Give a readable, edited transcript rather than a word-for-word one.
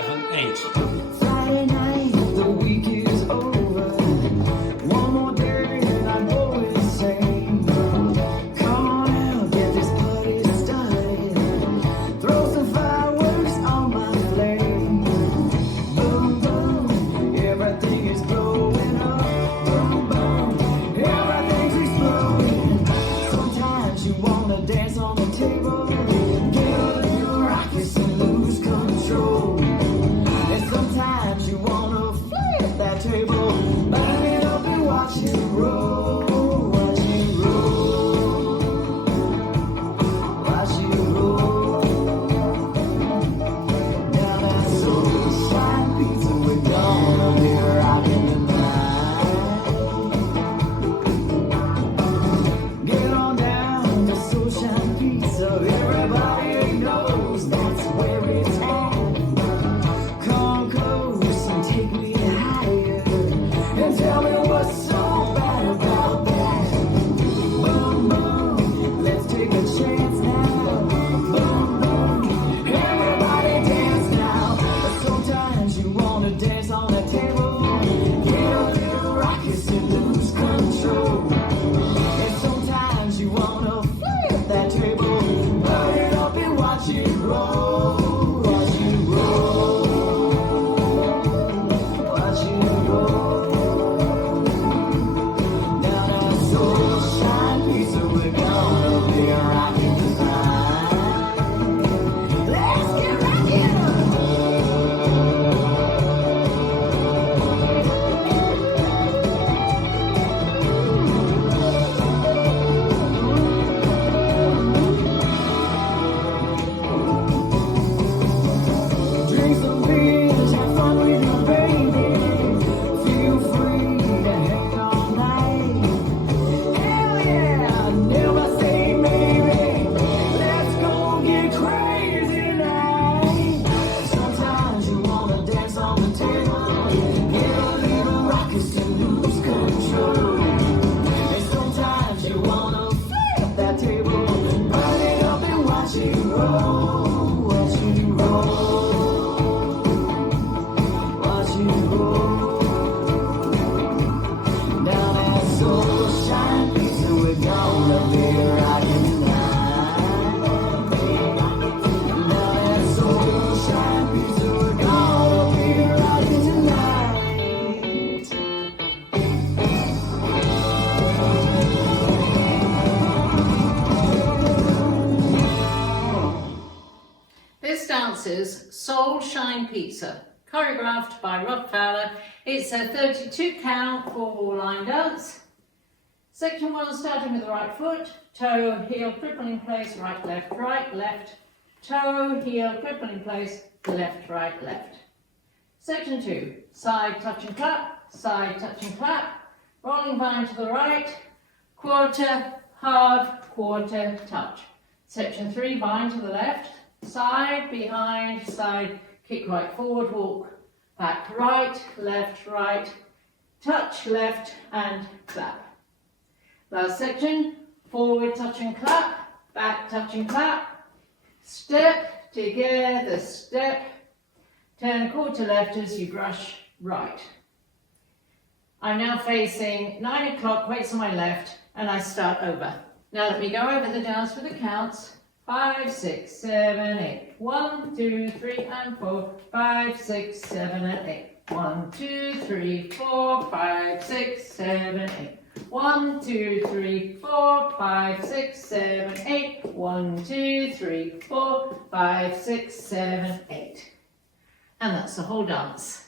7, 8. Friday night, the week is over. One more day and I go insane. Come on out, get this party started. Throw some fireworks on my flame. Boom, boom, everything is blowing up. Boom, boom, everything's exploding. Sometimes you wanna dance on the table. Get a little rockets and lose control. And sometimes you wanna flip that table, burn it up and watch it roll, watch it roll, watch it roll. Now that's Sunshine Pizza, we're gonna be rocking tonight. Get on down to Sunshine Pizza, everybody knows that's where it's at. Come close and take me higher, and tell me what's so bad about that. Boom, boom, let's take a chance now. Boom, boom, everybody dance now. Sometimes you wanna dance on the table, get a little rockets and lose control. And sometimes you wanna flip that table, burn it up and watch it roll, watch it roll. Watch it roll. Now that's Sunshine Pizza, we're gonna be rocking tonight. Let's get rocking. Drink some beers, have fun with your baby. Feel free to hang all night. Hell yeah, never say maybe. Let's go get crazy tonight. Sometimes you wanna dance on the table, get a little rockets to lose control. And sometimes you wanna flip that table, burn it up and watch it roll, watch it roll. Watch it roll. Now that's Sunshine Pizza, we're gonna be rocking tonight. Now that's Sunshine Pizza, we're gonna be rocking tonight. This dance is Soul Shine Pizza, choreographed by Rob Fowler. It's a 32 count, 4-wall line dance. Section 1, starting with the right foot, toe, heel, cripple in place, right, left, toe, heel, cripple in place, left, right, left. Section 2, side, touch and clap, side, touch and clap, rolling vine to the right, quarter, half, quarter, touch. Section 3, vine to the left, side, behind, side, kick right forward, walk back right, touch left and clap. Last section, forward touch and clap, back touch and clap, step together, step, turn quarter left as you brush right. I'm now facing 9 o'clock, weights on my left, and I start over. Now let me go over the dance for the counts. 5, 6, 7, 8. 1, 2, 3, and 4. 5, 6, 7, and 8. 1, 2, 3, 4, 5, 6, 7, 8. 1, 2, 3, 4, 5, 6, 7, 8. 1, 2, 3, 4, 5, 6, 7, 8. And that's the whole dance.